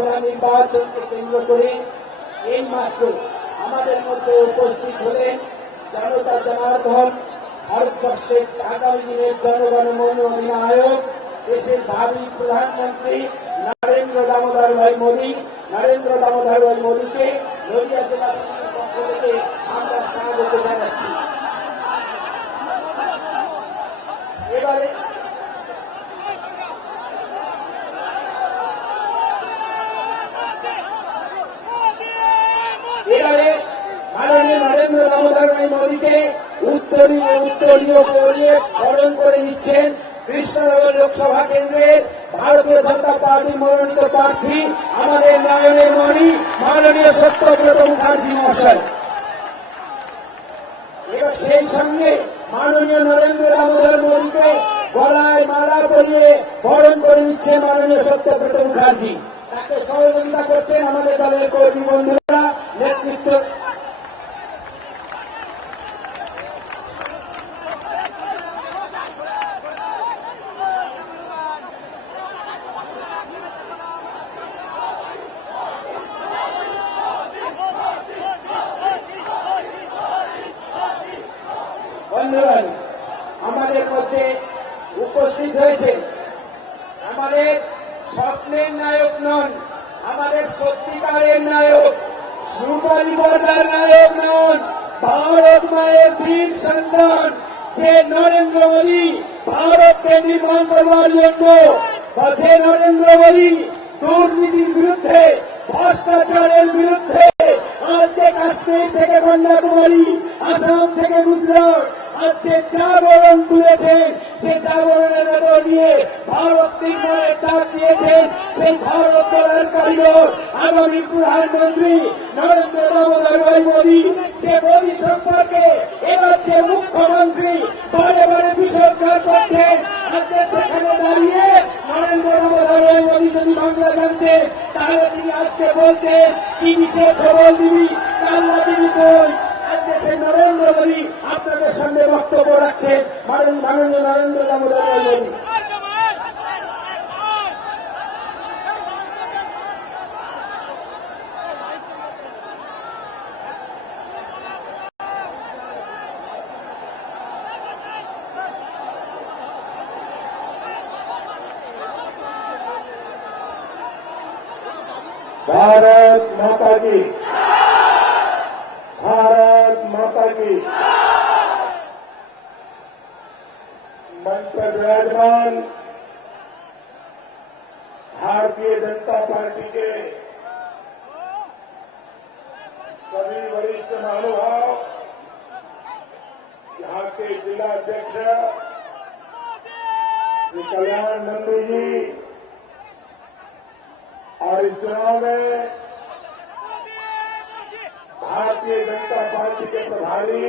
লোকসভা নির্বাচনকে কেন্দ্র করে এইমাত্র আমাদের মধ্যে উপস্থিত হলেন জনতা জনার্দন, ভারতবর্ষের আগামী দিনের জনগণমন অধিনায়ক, দেশের ভাবী প্রধানমন্ত্রী নরেন্দ্র দামোদর ভাই মোদী। নরেন্দ্র দামোদর ভাই মোদীকে নদিয়া জেলা বিজেপির পক্ষ থেকে আমরা স্বাগত জানাচ্ছি। এবারে মাননীয় নরেন্দ্র দামোদর ভাই মোদীকে উত্তরীয় পরিয়ে বরণ করে নিচ্ছেন কৃষ্ণনগর লোকসভা কেন্দ্রের ভারতীয় জনতা পার্টি মনোনীত প্রার্থী আমাদের নয়নের মণি মাননীয় সত্যব্রত মুখার্জি মহাশয়। এবার সেই সঙ্গে মাননীয় নরেন্দ্র দামোদর মোদীকে গলায় মালা পরিয়ে বরণ করে নিচ্ছেন মাননীয় সত্যব্রত মুখার্জি। তাকে সহযোগিতা করছেন আমাদের দলের কর্মী বন্ধুরা, নেতৃত্ব বন্ধুগণ আমাদের মধ্যে উপস্থিত হয়েছে আমাদের স্বপ্নের নায়ক নন, আমাদের সত্যিকারের নায়ক, রূপালী পর্দার নায়ক নন, ভারত মায়ের বীর সন্তান যে নরেন্দ্র মোদী ভারতকে নির্মাণ করবার জন্য, যে নরেন্দ্র মোদী দুর্নীতির বিরুদ্ধে, ভ্রষ্টাচারের বিরুদ্ধে আজকে কাশ্মীর থেকে কন্যাকুমারী, আসাম থেকে গুজরাট আজকে জাগরণ তুলেছেন, যে জাগরণের ভেতর নিয়ে ভারত নির্মাণের ডাক দিয়েছেন, সেই ভারত গড়ার কারিগর আগামী প্রধানমন্ত্রী নরেন্দ্র দামোদর ভাই মোদী। যে মোদী সম্পর্কে এ রাজ্যের মুখ্যমন্ত্রী বারে বারে বিষোদ্গার করছেন, আজকে সেখানে দাঁড়িয়ে নরেন্দ্র দামোদর ভাই মোদী যদি বাংলা জানতেন তাহলে তিনি আজকে বলতেন কি বিশেষ সবল দিবি কাল্লা দিবি কই। আজকে সেই নরেন্দ্র মোদী আপনাদের সামনে বক্তব্য রাখছেন, মাননীয় নরেন্দ্র দামোদর ভাই মোদী। भारत माता की, भारत माता की। मंच पर विराजमान भारतीय जनता पार्टी के सभी वरिष्ठ महानुभाव, यहां के जिला अध्यक्ष श्री कल्याण नंदू जी और इस चुनाव में भारतीय जनता पार्टी के प्रभारी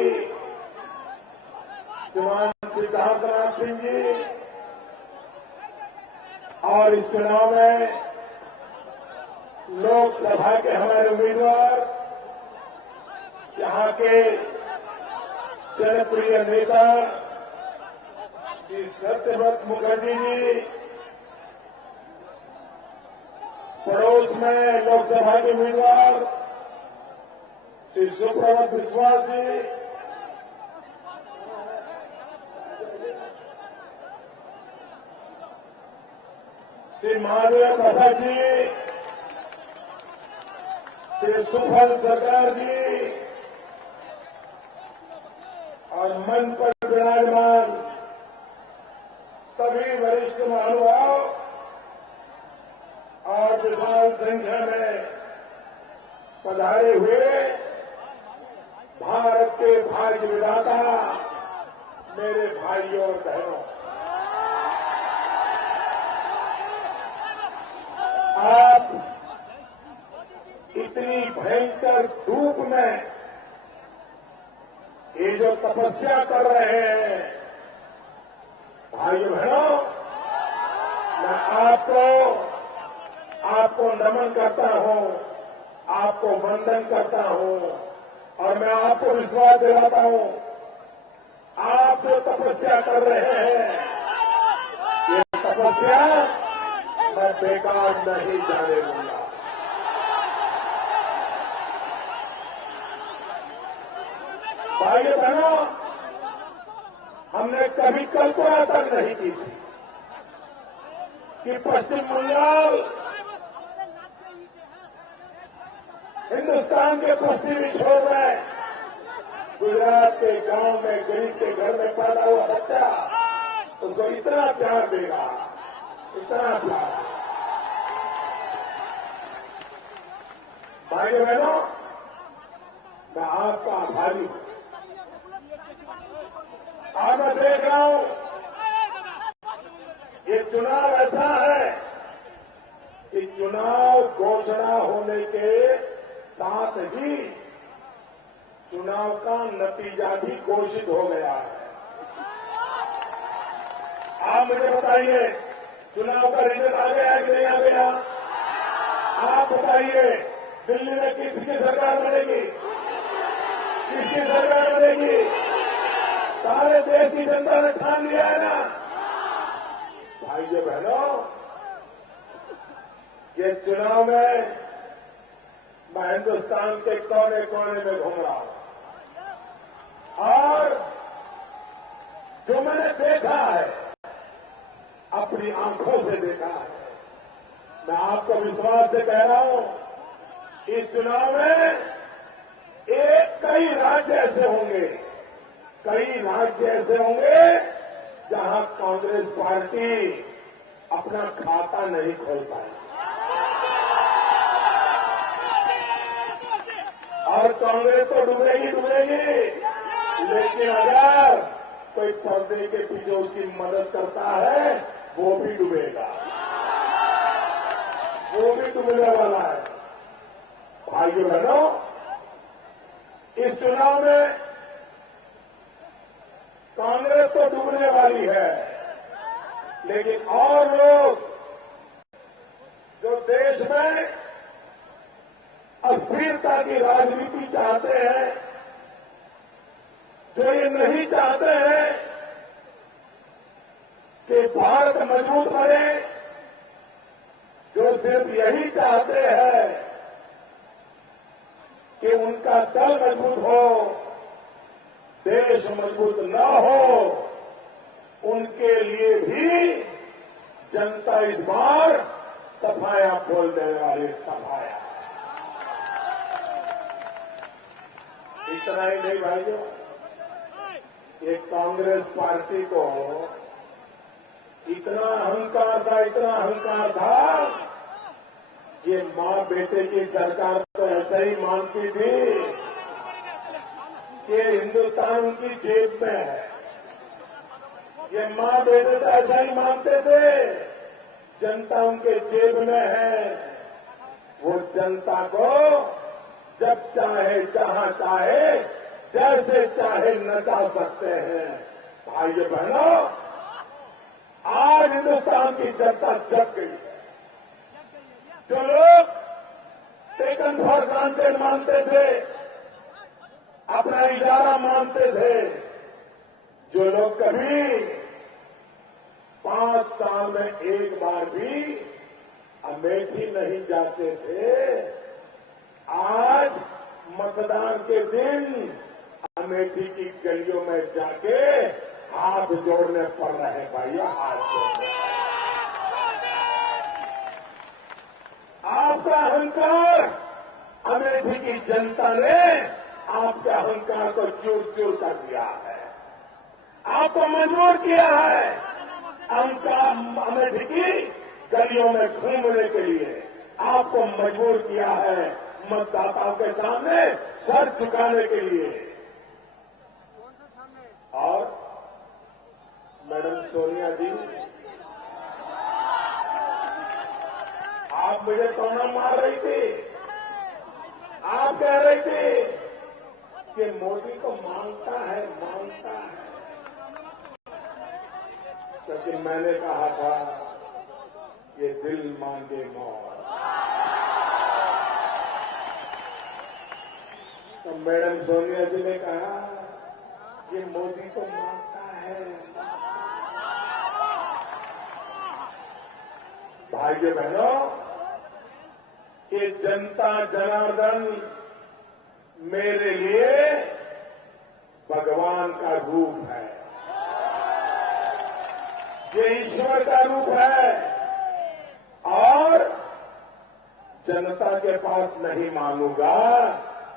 श्रीमान सिद्धार्थनाथ सिंह जी और इस चुनाव में लोकसभा के हमारे उम्मीदवार, यहां के जनप्रिय नेता श्री सत्यव्रत मुखर्जी जी, पड़ोस में लोकसभा के उम्मीदवार श्री सुप्रभात विश्वास जी, श्री महादेव प्रसाद जी, श्री सुफल सरकार जी और मंच पर विराजमान सभी वरिष्ठ महानुभाव और विशाल संख्या में पधारे हुए भारत के भाग्य विधाता मेरे भाइयों और बहनों, आप इतनी भयंकर धूप में ये जो तपस्या कर रहे हैं भाइयों बहनों, मैं आपको नमन करता हूं, आपको वंदन करता हूं और मैं आपको विश्वास दिलाता हूं, आप जो तपस्या कर रहे हैं ये तपस्या मैं बेकार नहीं जाने दूंगा। भाइयों बहनों, हमने कभी कल्पना तक नहीं की थी कि पश्चिम बंगाल हिंदुस्तान के पश्चिमी छोर में गुजरात के गांव में गरीब के घर में पैदा हुआ बच्चा उसको इतना प्यार देगा, इतना प्यार। भाइयों बहनों, मैं आपका आभारी हूं। आज मैं देख रहा हूं ये चुनाव ऐसा है कि चुनाव घोषणा होने के साथ ही चुनाव का नतीजा भी घोषित हो गया है। आप मुझे बताइए, चुनाव का रिजल्ट आ गया है कि नहीं आ गया? आप बताइए, दिल्ली में किसकी सरकार बनेगी? किसकी सरकार बनेगी? सारे देश की जनता ने ठान लिया है ना। भाइयों बहनों, ये चुनाव में मैं हिंदुस्तान के कोने कोने में घूम रहा हूं और जो मैंने देखा है, अपनी आंखों से देखा है, मैं आपको विश्वास से कह रहा हूं, इस चुनाव में कई राज्य ऐसे होंगे, कई राज्य ऐसे होंगे जहां कांग्रेस पार्टी अपना खाता नहीं खोल पाएगी। और कांग्रेस तो डूबेगी, लेकिन अगर कोई पर्दे के पीछे उसकी मदद करता है, वो भी डूबेगा, वो भी डूबने वाला है। भाइयों बहनों, इस चुनाव में कांग्रेस तो डूबने वाली है, लेकिन और लोग जो देश में अस्थिरता की राजनीति चाहते हैं, जो ये नहीं चाहते हैं कि भारत मजबूत बने, जो सिर्फ यही चाहते हैं कि उनका दल मजबूत हो, देश मजबूत न हो, उनके लिए भी जनता इस बार सफाया बोल देने वाली सफाया। इतना ही नहीं भाइयों, ये कांग्रेस पार्टी को इतना अहंकार था, ये मां बेटे की सरकार तो ऐसे ही मानती थी कि हिंदुस्तान उनकी जेब में है। ये मां बेटे तो ऐसा ही मानते थे, जनता उनके जेब में है। वो जनता को जब चाहे, जहां चाहे, जैसे चाहे नचा सकते हैं। भाइयों बहनों, आज हिंदुस्तान की जनता जग गई है। जो लोग टेकन फॉर ग्रांटेड मानते थे, अपना इजारा मानते थे, जो लोग कभी 5 साल में एक बार भी अमेठी नहीं जाते थे, आज मतदान के दिन अमेठी की गलियों में जाके हाथ जोड़ने पड़ रहे। भैया हाथ जोड़ने, आपका अहंकार, अमेठी की जनता ने आपके अहंकार को चूर चूर कर दिया है, आपको मजबूर किया है अमेठी की गलियों में घूमने के लिए, आपको मजबूर किया है मतदाताओं के सामने सर झुकाने के लिए। और मैडम सोनिया जी, आप मुझे टोना मार रही थी, आप कह रही थी कि मोदी को मांगता है, क्योंकि मैंने कहा था ये दिल मांगे मौत। तो मैडम सोनिया जी ने कहा ये मोदी को मांगता है। भाइयों बहनों, ये जनता जनार्दन मेरे लिए भगवान का रूप है, ये ईश्वर का रूप है और जनता के पास नहीं मांगूंगा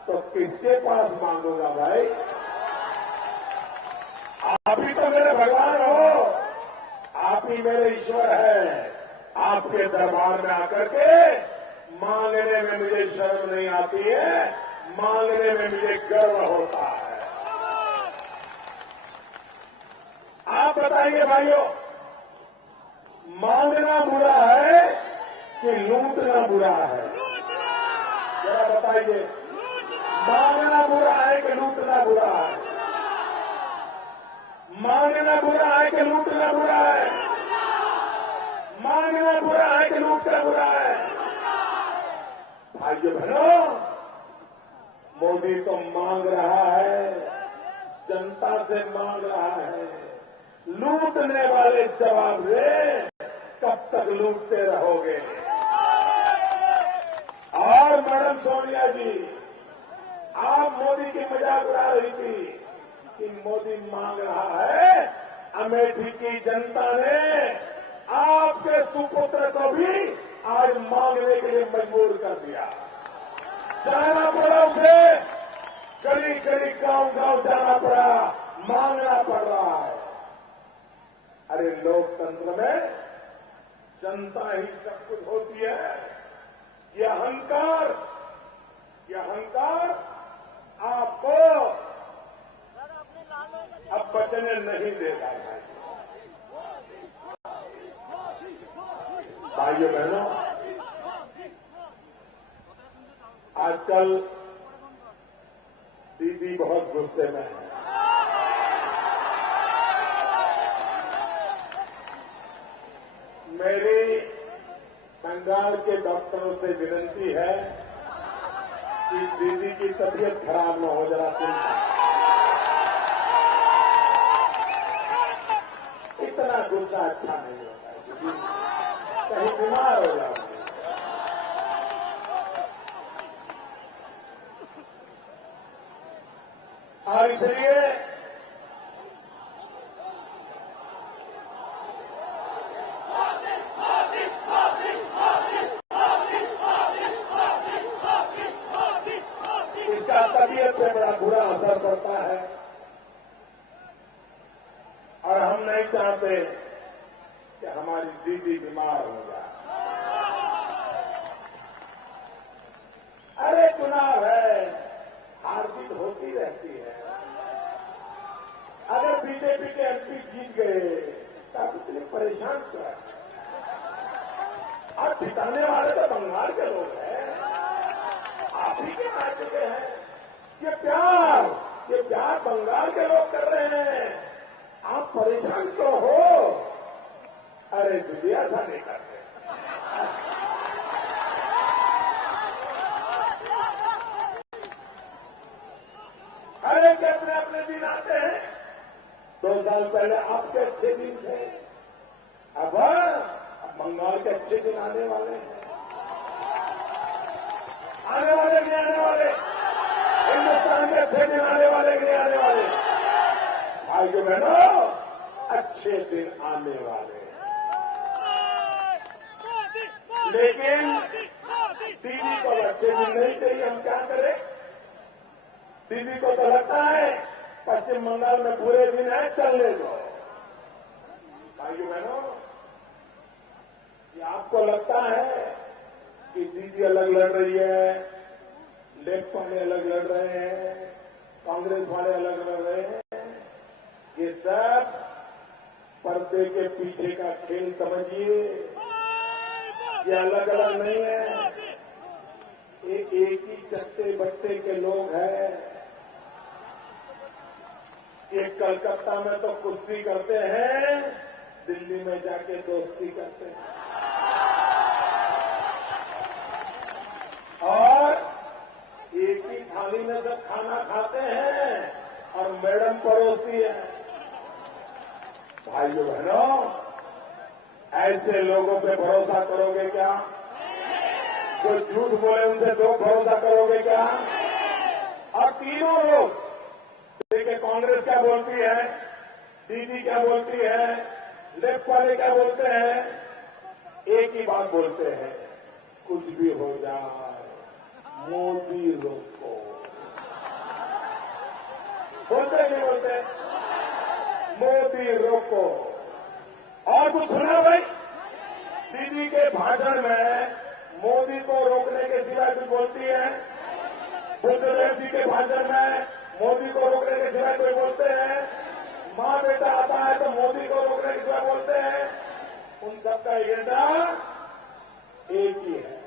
तो किसके पास मांगूंगा भाई? आप ही तो मेरे भगवान हो, आप ही मेरे ईश्वर है। आपके दरबार में आकर के मांगने में मुझे शर्म नहीं आती है, मांगने में मुझे गर्व होता है। आप बताइए भाइयों, मांगना बुरा है कि लूटना बुरा है? जरा बताइए, मांगना बुरा है कि लूटना बुरा है? मांगना बुरा है कि लूटना बुरा है? मांगना बुरा है कि लूटना बुरा है? भाइयों बहनों, मोदी तो मांग रहा है, जनता से मांग रहा है। लूटने वाले जवाब दे, कब तक लूटते रहोगे? और मैडम सोनिया जी, आप मोदी की मजाक उड़ा रही थी कि मोदी मांग रहा है। अमेठी की जनता ने आपके सुपुत्र को भी आज मांगने के लिए मजबूर कर दिया। जाना पड़ा उसे, गली गली गांव गांव जाना पड़ा, मांगना पड़ रहा है। अरे लोकतंत्र में जनता ही सब कुछ होती है। यह अहंकार आपको अब बचने नहीं देगा। भाइयों बहनों, आजकल दीदी बहुत गुस्से में है। मेरी बंगाल के डॉक्टरों से विनती है कि दीदी की तबीयत खराब न हो, जरा चिंता। इतना गुस्सा अच्छा नहीं होता है, दीदी कहीं बीमार हो जाओगे। और इसलिए इसका तबीयत पे बड़ा बुरा असर पड़ता है और हम नहीं चाहते कि हमारी दीदी बीमार हो जाए। अरे चुनाव है, हार जीत होती रहती है। अगर बीजेपी के एमपी जीत गए तो आप इतने परेशान क्यों हैं? आप जिताने वाले तो बंगाल के लोग हैं, आप ही के आ चुके हैं। ये प्यार बंगाल के लोग कर रहे हैं, आप परेशान क्यों हो? अरे दीदी ऐसा नहीं करते। अरे के अपने अपने दिन आते हैं। 2 साल पहले आपके अच्छे दिन थे, अब बंगाल के अच्छे दिन आने वाले हैं। आने वाले नहीं आने वाले, हिंदुस्तान के अच्छे दिन आने वाले नहीं आने वाले। भाइयों बहनों, अच्छे दिन आने वाले। लेकिन दीदी को अच्छे दिन नहीं चाहिए, हम क्या करें? दीदी को तो लगता है पश्चिम बंगाल में पूरे दिन है, चलने दो। भाइयों बहनों, ये आपको लगता है कि दीदी अलग लड़ रही है, लेफ्ट वाले अलग लड़ रहे हैं, कांग्रेस वाले अलग लड़ रहे हैं। ये सब पर्दे के पीछे का खेल समझिए। ये अलग अलग नहीं है, ये एक ही चट्टे बट्टे के लोग हैं। ये कलकत्ता में तो कुश्ती करते हैं, दिल्ली में जाके दोस्ती करते हैं। और एक ही थाली में सब खाना खाते हैं और मैडम परोसती है। भाइयों बहनों, ऐसे लोगों पे भरोसा करोगे क्या? जो झूठ बोले उनसे दो भरोसा करोगे क्या? और तीनों लोग देखिए कांग्रेस क्या बोलती है, दीदी क्या बोलती है, लेफ्ट वाले क्या बोलते हैं, एक ही बात बोलते हैं, कुछ भी हो जाए मोदी रोको। बोलते नहीं बोलते, मोदी रोको। और कुछ सुना भाई? दीदी के भाषण में मोदी को रोकने के सिवाय कुछ बोलती है? बुद्धदेव जी के भाषण में मोदी को रोकने के सिवाय कोई बोलते हैं? मां बेटा आता है तो मोदी को रोकने के सिवाय बोलते हैं? उन सबका एजेंडा एक ही है,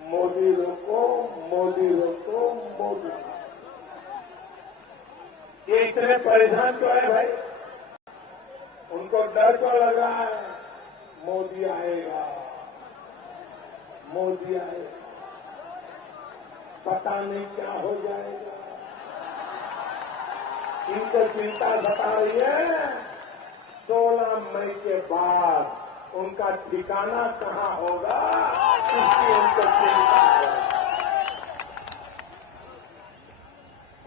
मोदी रोको, मोदी रोको, मोदी। ये इतने परेशान क्यों है भाई? उनको डर क्यों लग रहा है? मोदी आएगा, मोदी आएगा, पता नहीं क्या हो जाएगा। इनको चिंता सता रही है 16 मई के बाद उनका ठिकाना कहां होगा, इसकी उनको चिंता है।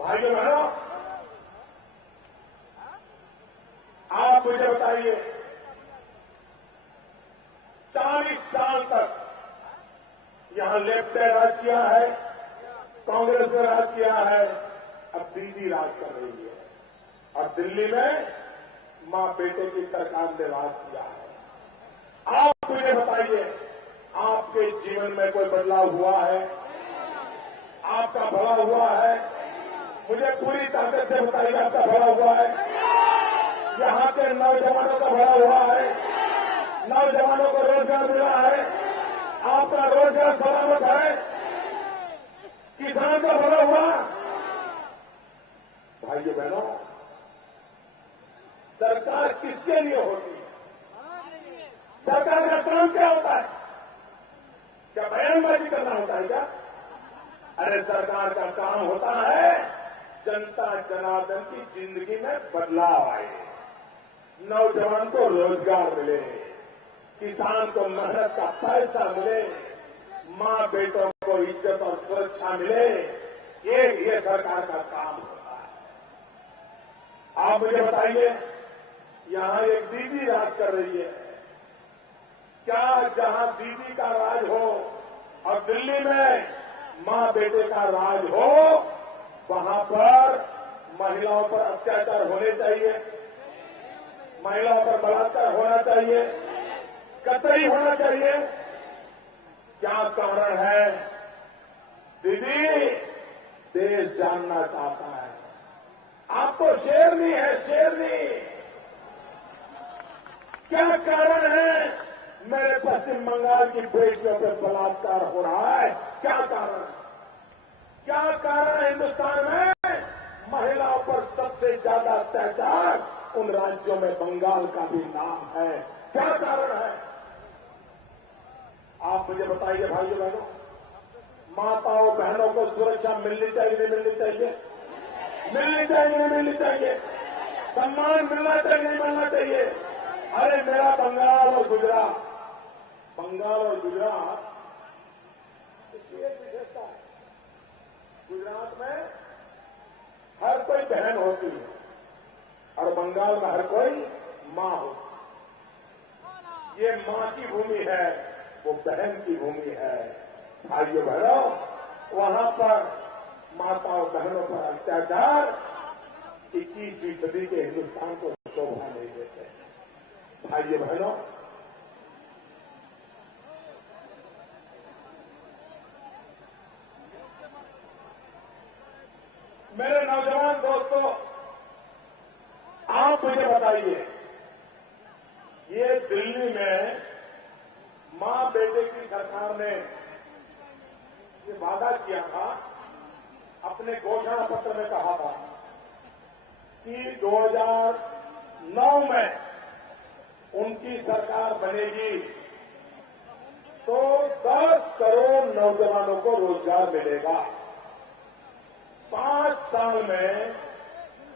भाइयों बहनों, आप मुझे बताइए, 40 साल तक यहां लेफ्ट ने राज किया है, कांग्रेस ने राज किया है, अब दीदी राज कर रही है, और दिल्ली में मां बेटे की सरकार ने राज किया है। आप मुझे बताइए, आपके जीवन में कोई बदलाव हुआ है? आपका भला हुआ है? मुझे पूरी ताकत से बताइए, आपका भला हुआ है? यहां के नौजवानों का भला हुआ है? नौजवानों को रोजगार मिला है? आपका रोजगार सलामत है? किसान का भला हुआ? भाइयों बहनों, सरकार किसके लिए होती है? सरकार का काम क्या होता है? क्या बयानबाजी करना होता है क्या? अरे सरकार का काम होता है जनता जनार्दन की जिंदगी में बदलाव आए, नौजवान को रोजगार मिले, किसान को मेहनत का पैसा मिले, मां बेटों को इज्जत और सुरक्षा मिले। ये सरकार का काम होता है। आप मुझे बताइए, यहां एक दीदी राज कर रही है, क्या जहां दीदी का राज हो और दिल्ली में मां बेटे का राज हो, वहां पर महिलाओं पर अत्याचार होने चाहिए, महिलाओं पर बलात्कार होना चाहिए, कतई होना चाहिए? क्या कारण है? दीदी देश जानना चाहता है। आप तो शेरनी है, शेरनी। क्या कारण है मेरे पश्चिम बंगाल की बेटियों पर बलात्कार हो रहा है? क्या कारण है? क्या कारण है हिंदुस्तान में महिलाओं पर सबसे ज्यादा अत्याचार उन राज्यों में बंगाल का भी नाम है? क्या कारण है? आप मुझे बताइए भाइयों बहनों, माताओं बहनों को सुरक्षा मिलनी चाहिए, नहीं मिलनी चाहिए? मिलनी चाहिए, नहीं मिलनी चाहिए? सम्मान मिलना चाहिए, नहीं मिलना चाहिए? अरे मेरा बंगाल और गुजरात, बंगाल और गुजरात इसकी एक विशेषता है, गुजरात में हर कोई बहन होती है और बंगाल में हर कोई मां होती है। ये मां की भूमि है, वो बहन की भूमि है। भाइयों बहनों, वहां पर माताओं बहनों पर अत्याचार 21वीं सदी के हिंदुस्तान को शोभा नहीं देते। भाइयों बहनों, मेरे नौजवान दोस्तों, आप मुझे बताइए, ये दिल्ली में मां बेटे की सरकार ने ये वादा किया था, अपने घोषणा पत्र में कहा था कि 2009 में उनकी सरकार बनेगी तो 10 करोड़ नौजवानों को रोजगार मिलेगा। 5 साल में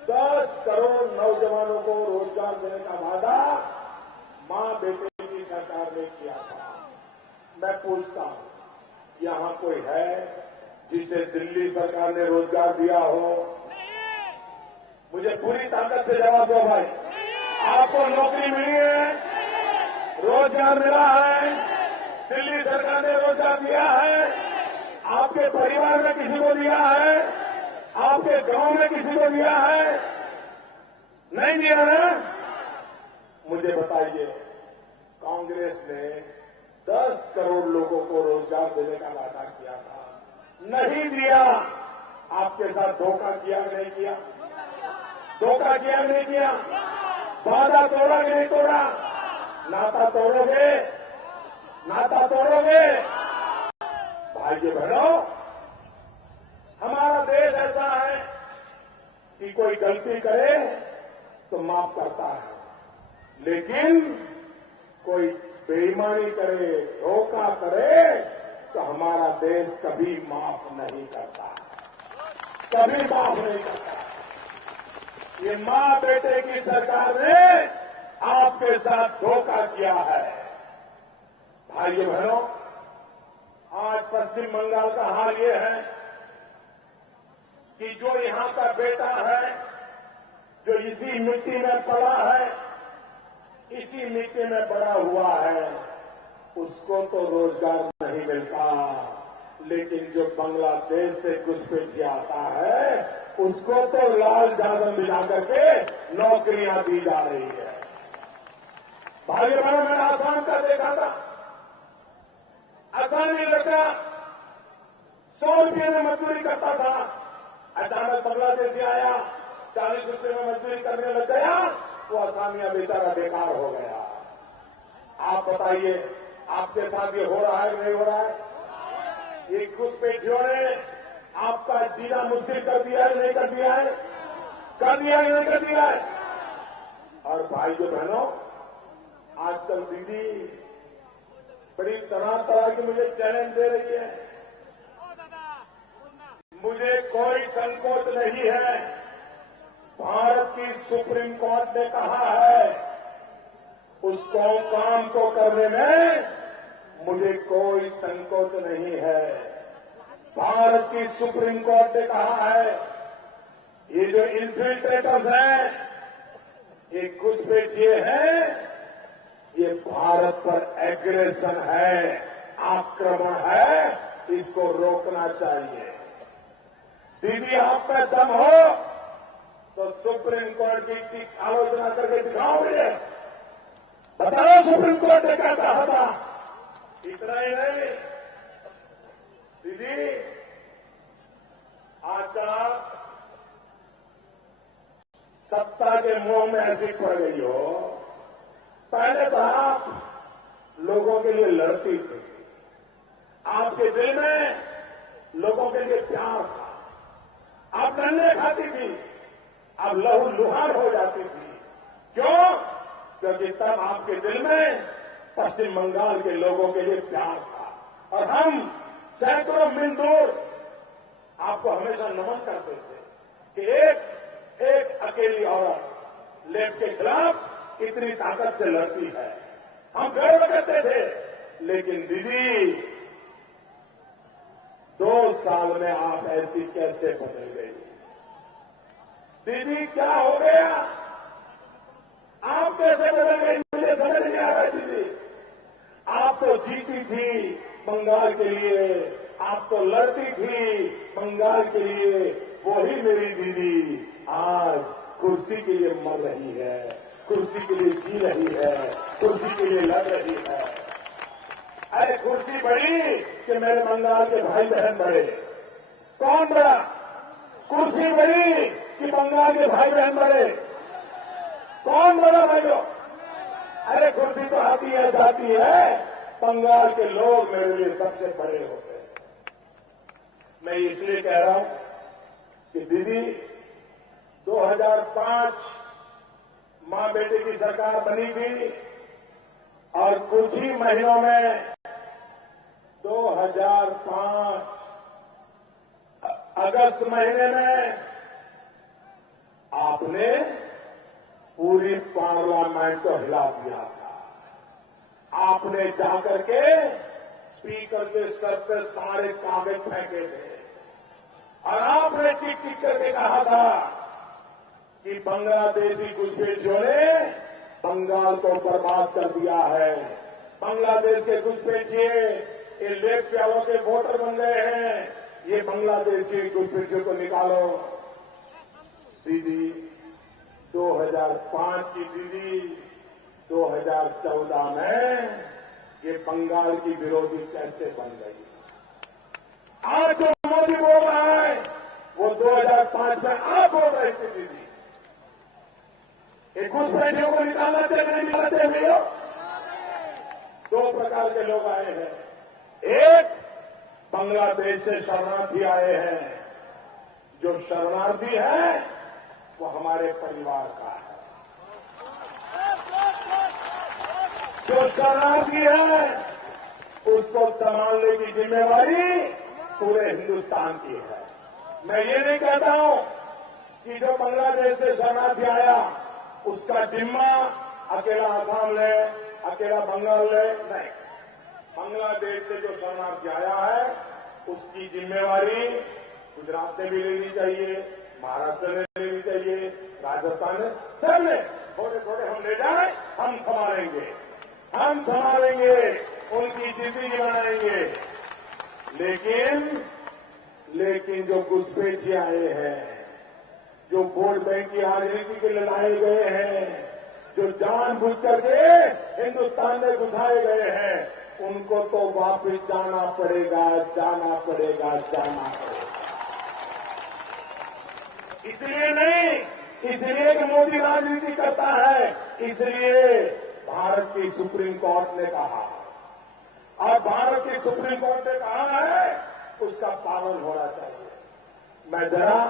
10 करोड़ नौजवानों को रोजगार देने का वादा मां बेटे की सरकार ने किया था। मैं पूछता हूं, यहां कोई है जिसे दिल्ली सरकार ने रोजगार दिया हो? मुझे पूरी ताकत से जवाब दो भाई। आपको नौकरी मिली है, रोजगार मिला है, दिल्ली सरकार ने रोजगार दिया है, आपके परिवार में किसी को दिया है, आपके गांव में किसी को दिया है, नहीं दिया ना? मुझे बताइए, कांग्रेस ने 10 करोड़ लोगों को रोजगार देने का वादा किया था, नहीं दिया। आपके साथ धोखा किया कि नहीं किया? धोखा किया कि नहीं किया? वादा तोड़ा कि नहीं तोड़ा? नाता तोड़ोगे? नाता तोड़ोगे? भाइयों बहनों, हमारा देश ऐसा है कि कोई गलती करे तो माफ करता है, लेकिन कोई बेईमानी करे, धोखा करे तो हमारा देश कभी माफ नहीं करता, कभी माफ नहीं करता। ये मां बेटे की सरकार ने आपके साथ धोखा किया है। भाइयों बहनों, आज पश्चिम बंगाल का हाल ये है कि जो यहां का बेटा है, जो इसी मिट्टी में पड़ा है, इसी मिट्टी में बड़ा हुआ है, उसको तो रोजगार नहीं मिलता, लेकिन जो बांग्लादेश से घुसपैठिया आता है उसको तो लाल जादव मिला करके नौकरियां दी जा रही है। भाइयों बहनों, मैंने आसाम का देखा था। आसामी लड़का 100 रुपये में मजदूरी करता था, अचानक बांग्लादेशी आया, 40 रुपये में मजदूरी करने लग गया, वो आसामिया बेचारा बेकार हो गया। आप बताइए, आपके साथ ये हो रहा है कि नहीं हो रहा है? ये घुसपैठियों ने आपका जीना मुश्किल कर दिया है, नहीं कर दिया है? कर दिया है, नहीं कर दिया है? और भाइयों बहनों, आजकल दीदी बड़ी तरह तरह की मुझे चैलेंज दे रही है। मुझे कोई संकोच नहीं है। भारत की सुप्रीम कोर्ट ने कहा है, उसको काम को करने में मुझे कोई संकोच नहीं है। भारत की सुप्रीम कोर्ट ने कहा है, ये जो इन्फिल्ट्रेटर्स हैं, ये घुसपैठिए हैं, ये भारत पर एग्रेशन है, आक्रमण है, इसको रोकना चाहिए। दीदी, आप में दम हो तो सुप्रीम कोर्ट की आलोचना करके दिखाओ मुझे, बताओ सुप्रीम कोर्ट ने क्या कहा था। इतना ही नहीं दीदी, आज आप सत्ता के मुंह में ऐसी पड़ गई हो, पहले तो आप लोगों के लिए लड़ती थी, आपके दिल में लोगों के लिए प्यार था, आप डंडे खाती थी, अब लहू लुहार हो जाती थी। क्यों? क्योंकि तब आपके दिल में पश्चिम बंगाल के लोगों के लिए प्यार था, और हम सैकड़ों मील दूर आपको हमेशा नमन करते थे कि एक अकेली औरत लेब के खिलाफ इतनी ताकत से लड़ती है, हम गर्व करते थे। लेकिन दीदी, 2 साल में आप ऐसी कैसे बदल गई? दीदी, क्या हो गया? आप कैसे बदल गई? मुझे समझ नहीं आ रहा दीदी। आप तो जीती थी बंगाल के लिए, आप तो लड़ती थी बंगाल के लिए, वही मेरी दीदी आज कुर्सी के लिए मर रही है, कुर्सी के लिए जी रही है, कुर्सी के लिए लड़ रही है। अरे कुर्सी बढ़ी कि मेरे बंगाल के भाई बहन बढ़े? कौन बढ़ा? कुर्सी बढ़ी कि बंगाल के भाई बहन बढ़े? कौन बढ़ा भाइयों? अरे कुर्सी तो आती है जाती है, बंगाल के लोग मेरे लिए सबसे बड़े होते हैं। मैं इसलिए कह रहा हूं कि दीदी, 2005 मां बेटे की सरकार बनी थी, और कुछ ही महीनों में 2005 अगस्त महीने में आपने पूरी पार्लियामेंट को हिला दिया था। आपने जाकर के स्पीकर के सर पे सारे कागज फेंके थे, और आपने चिक चिक करके कहा था कि बांग्लादेशी घुसपैठियों ने बंगाल को बर्बाद कर दिया है। बांग्लादेश के घुसपैठिए ये लेफ्ट वालों के वोटर बन गए हैं। ये बांग्लादेशी घुसपैठियों को निकालो। दीदी 2005 की दीदी 2014 में ये बंगाल की विरोधी कैसे बन गई। आज जो मोदी बोल रहा है वो 2005 में आप बोल रहे थे दीदी। ये घुसपैठियों को निकालना चाहिए नहीं निकालना चाहिए भैया। दो प्रकार के लोग आए हैं। एक बांग्लादेश से शरणार्थी आए हैं। जो शरणार्थी है वो हमारे परिवार का है। जो शरणार्थी है उसको संभालने की जिम्मेवारी पूरे हिंदुस्तान की है। मैं ये नहीं कहता हूं कि जो बांग्लादेश से शरणार्थी आया उसका जिम्मा अकेला असम ले, अकेला बंगाल ले, नहीं। बांग्लादेश से जो शरणार्थी आया है उसकी जिम्मेवारी गुजरात ने भी लेनी चाहिए, महाराष्ट्र ने लेनी चाहिए, राजस्थान ने, सब ने थोड़े थोड़े हम ले जाए, हम संभालेंगे, हम संभालेंगे, उनकी जिंदगी बनाएंगे। लेकिन जो घुसपैठी आए हैं, जो वोट बैंक की राजनीति के लिए लाए गए हैं, जो जानबूझ करके हिंदुस्तान में घुसाए गए हैं, उनको तो वापस जाना पड़ेगा, जाना पड़ेगा, जाना पड़ेगा। इसलिए नहीं, इसलिए कि मोदी राजनीति करता है, इसलिए भारत की सुप्रीम कोर्ट ने कहा, और भारत की सुप्रीम कोर्ट ने कहा है उसका पालन होना चाहिए। मैं जरा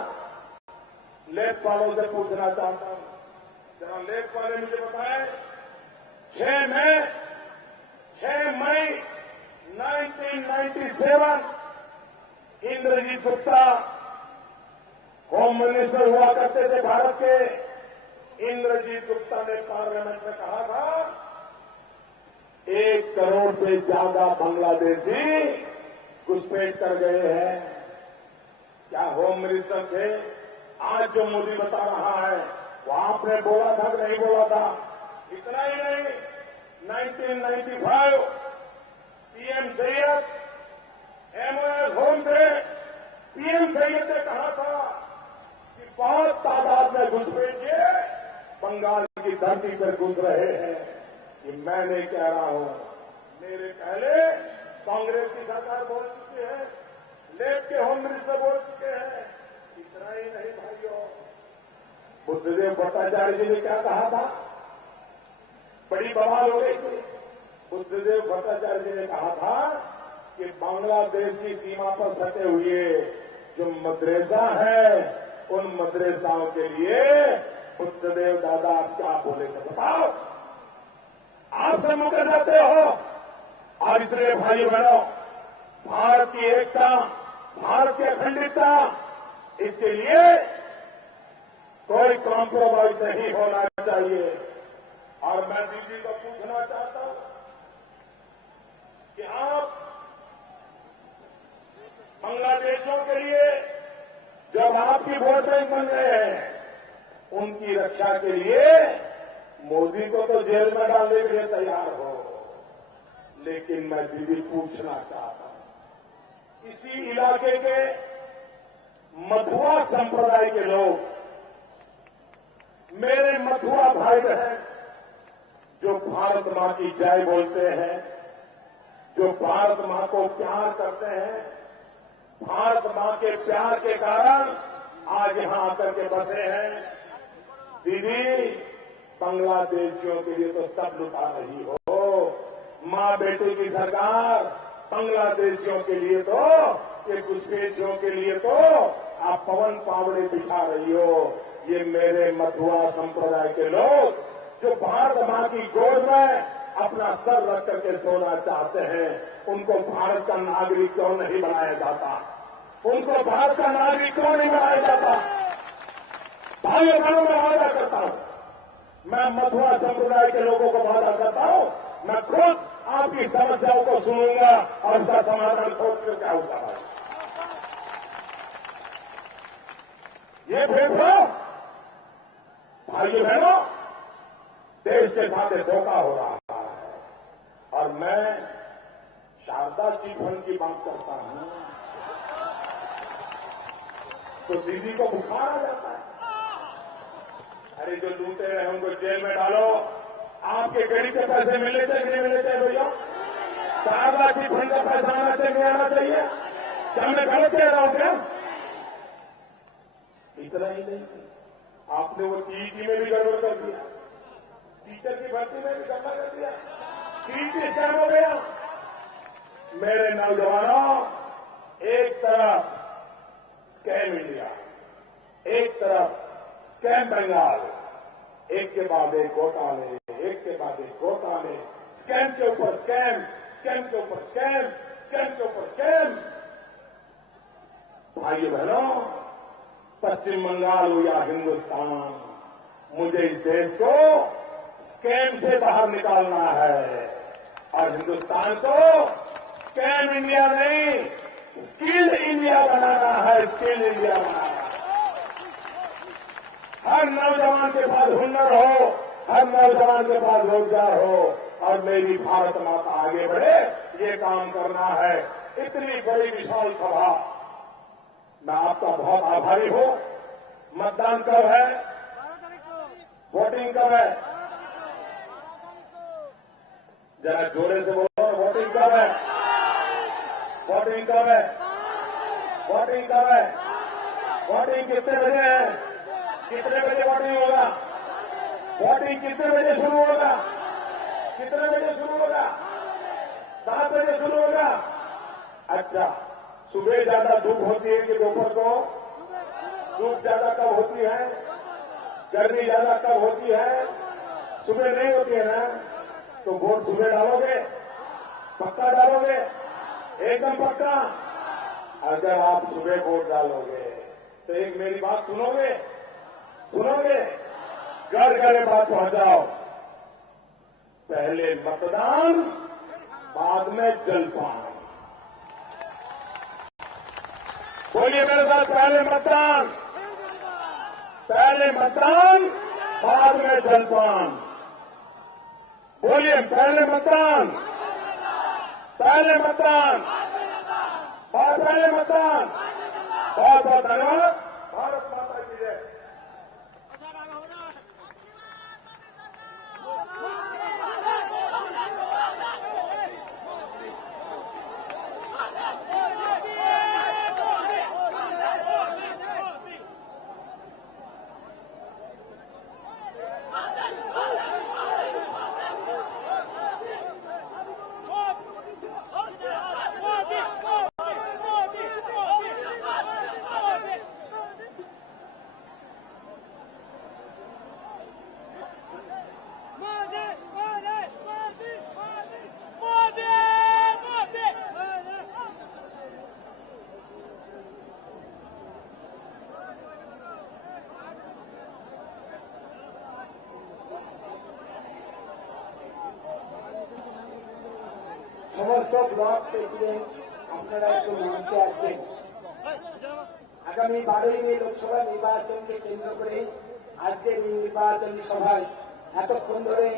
लेफ्ट वालों से पूछना चाहता हूं, जरा लेफ्ट वाले मुझे बताएं, 6 मई 1997 इंद्रजीत गुप्ता होम मिनिस्टर हुआ करते थे भारत के। इंद्रजीत गुप्ता ने पार्लियामेंट में कहा था 1 करोड़ से ज्यादा बांग्लादेशी घुसपैठ कर गए हैं। क्या होम मिनिस्टर थे? आज जो मोदी बता रहा है वो आपने बोला था कि नहीं बोला था? इतना ही नहीं, 1995 पीएम सैयद एमओएस होम थे। पीएम सैयद ने कहा था कि बहुत तादाद में घुसपैठिए बंगाल की धरती पर घुस रहे हैं। ये मैं नहीं कह रहा हूं, मेरे पहले कांग्रेस की सरकार बोल चुकी है, लेफ्ट के होम मिनिस्टर बोल चुके हैं। इतना ही नहीं भाइयों, बुद्धदेव भट्टाचार्य जी ने क्या कहा था? बड़ी बवाल हो गई थी। बुद्धदेव भट्टाचार्य जी ने कहा था कि बांग्लादेश की सीमा पर सटे हुए जो मदरसा है उन मदरसाओं के लिए बुद्धदेव दादा आप क्या बोले थे बताओ? आप सब मुकर जाते हो। और इसलिए भाई बहनों, भारत की एकता, भारत की अखंडता, इसके लिए कोई कॉम्प्रोमाइज नहीं होना चाहिए। और मैं दीदी को पूछना चाहता हूं कि आप बांग्लादेशियों के लिए जब आपकी वोट बैंक बन गए हैं, उनकी रक्षा के लिए मोदी को तो जेल में डालने के लिए तैयार हो। लेकिन मैं दीदी पूछना चाहता हूं, इसी इलाके के मथुआ संप्रदाय के लोग, मेरे मथुआ भाई बहन जो भारत मां की जय बोलते हैं, जो भारत मां को प्यार करते हैं, भारत मां के प्यार के कारण आज यहां आकर के बसे हैं। दीदी, बांग्लादेशियों के लिए तो सब लुटा रही हो। मां बेटे की सरकार बांग्लादेशियों के लिए तो, ये घुसपैठियों के लिए तो आप पवन पावड़े बिछा रही हो। ये मेरे मथुआ संप्रदाय के लोग जो भारत मां की गोद में अपना सर रख करके सोना चाहते हैं, उनको भारत का नागरिक क्यों नहीं बनाया जाता? उनको भारत का नागरिक क्यों नहीं बनाया जाता? भाइयों बहनों, मैं वादा करता हूं, मैं मथुआ संप्रदाय के लोगों को वादा करता हूं, मैं खुद आपकी समस्याओं को सुनूंगा और उसका समाधान खोज करके आऊंगा। ये भेदभाव भाइयों बहनों, देश के साथ धोखा हो रहा है और मैं शारदा चिट फंड की बात करता हूं तो दीदी को बुखार आ जाता है। अरे जो लूटे रहे उनको जेल में डालो। आपके गरीब के पैसे मिलने चाहिए नहीं मिलने चाहिए भैया? शारदा चिट फंड का पैसा आना चाहिए नहीं आना चाहिए? क्या मैं गलत कह रहा हूं क्या? इतना ही नहीं, आपने वो टीईटी में भी गड़बड़ कर दिया, टीचर की भर्ती में भी गड़बड़ कर दिया, टीईटी स्कैम हो गया। मेरे नौजवानों, एक तरफ स्कैम इंडिया, एक तरफ स्कैम बंगाल, एक के बाद एक घोटाले, एक के बाद एक घोटाले, स्कैम के ऊपर स्कैम, स्कैम के ऊपर स्कैम, स्कैम के ऊपर स्कैम। भाइयों बहनों, पश्चिम बंगाल हो या हिंदुस्तान, मुझे इस देश को स्कैम से बाहर निकालना है और हिंदुस्तान को स्कैम इंडिया नहीं, स्किल्ड इंडिया बनाना है, स्किल्ड इंडिया बनाना है। हर नौजवान के पास हुनर हो, हर नौजवान के पास रोजगार हो और मेरी भारत माता आगे बढ़े, ये काम करना है। इतनी बड़ी विशाल सभा, मैं आपका बहुत आभारी हूं। मतदान कब है? वोटिंग कब है? जरा जोरे से बोलो, वोटिंग कब है? वोटिंग कब है? वोटिंग कब है? वोटिंग कितने बजे है? कितने बजे वोटिंग होगा? वोटिंग कितने बजे शुरू होगा? कितने बजे शुरू होगा? 7 बजे शुरू होगा। अच्छा, सुबह ज्यादा धूप होती है कि दोपहर को? धूप ज्यादा कब होती है? गर्मी ज्यादा कब होती है? सुबह नहीं होती है ना? तो वोट सुबह डालोगे? पक्का डालोगे? एकदम पक्का। अगर आप सुबह वोट डालोगे तो एक मेरी बात सुनोगे? सुनोगे? घर घर बात पहुंचाओ। पहले मतदान, बाद में जलपान। बोलिए मेरे साथ, पहले मतदान, पहले मतदान, बाद में जलपान। बोलिए, पहले मतदान, पहले मतदान, पहले मतदान। बहुत बहुत धन्यवाद। भारत माता की जय। সমস্ত ব্লক প্রেসিডেন্ট আপনারা একটু মঞ্চে আসবেন। আগামী 12ই মে লোকসভা নির্বাচনকে কেন্দ্র করে আজকের এই নির্বাচনী সভায় এতক্ষণ ধরে